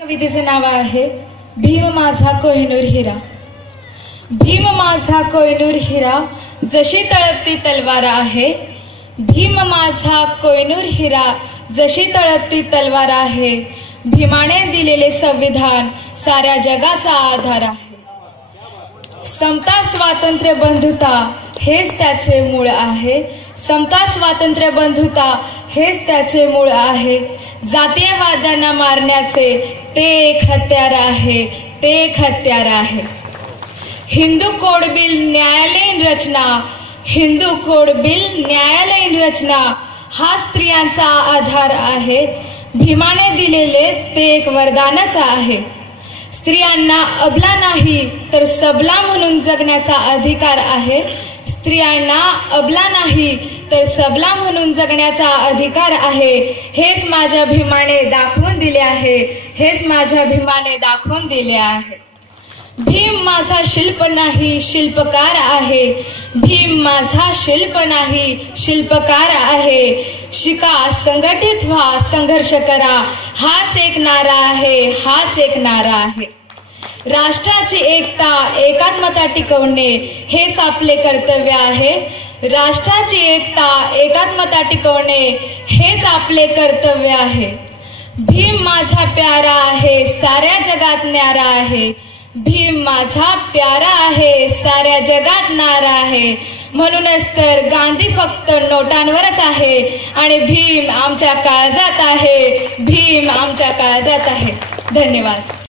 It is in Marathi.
कवितेचे नाव आहे भीम माझा कोहिनूर हिरा। भीम माझा कोहिनूर हिरा, जशी तळपती तलवार आहे। भीम माझा कोहिनूर हिरा, जशी तळपती तलवार आहे। भीमाने दिलेले संविधान साऱ्या जगाचा आधार आहे। समता स्वातंत्र्य बंधुता हेच त्याचे मूळ आहे। समता स्वातंत्र्य बंधुता हेच त्याचे मूळ आहे। जातीयवाद्यांना मारण्याचे ते एक हत्यार आहे, ते एक हत्यार आहे। हिंदू कोड बिल न्यायालयीन रचना, हिंदू कोड बिल न्यायालयीन रचना हा स्त्रियांचा आधार आहे। भीमाने दिलेले ते एक वरदानच आहे। स्त्रियांना अबला नाही तर सबला म्हणून जगण्याचा अधिकार आहे। स्त्रियांना अबला नाही तर सबला म्हणून जगण्याचा अधिकार आहे। हेच माझ्या भीमाने दाखवून दिले आहे, हेच माझ्या भीमाने दाखवून दिले आहे। भीम माझा शिल्प नाही शिल्पकार आहे। भीम माझा शिल्प नाही शिल्पकार आहे। शिका, संघटित व्हा, संघर्ष करा, हाच एक नारा आहे, हाच एक नारा आहे। राष्ट्राची एकता एकात्मता टिकवणे हेच आपले कर्तव्य आहे। राष्ट्राची एकता एकात्मता टिकवणे हेच आपले कर्तव्य आहे। भीम माझा प्यारा आहे, साऱ्या जगात न्यारा आहे। भीम माझा प्यारा आहे, साऱ्या जगात नारा आहे। म्हणूनच तर गांधी फक्त नोटांवरच आहे आणि भीम आमच्या काळजात आहे, भीम आमच्या काळजात आहे। धन्यवाद।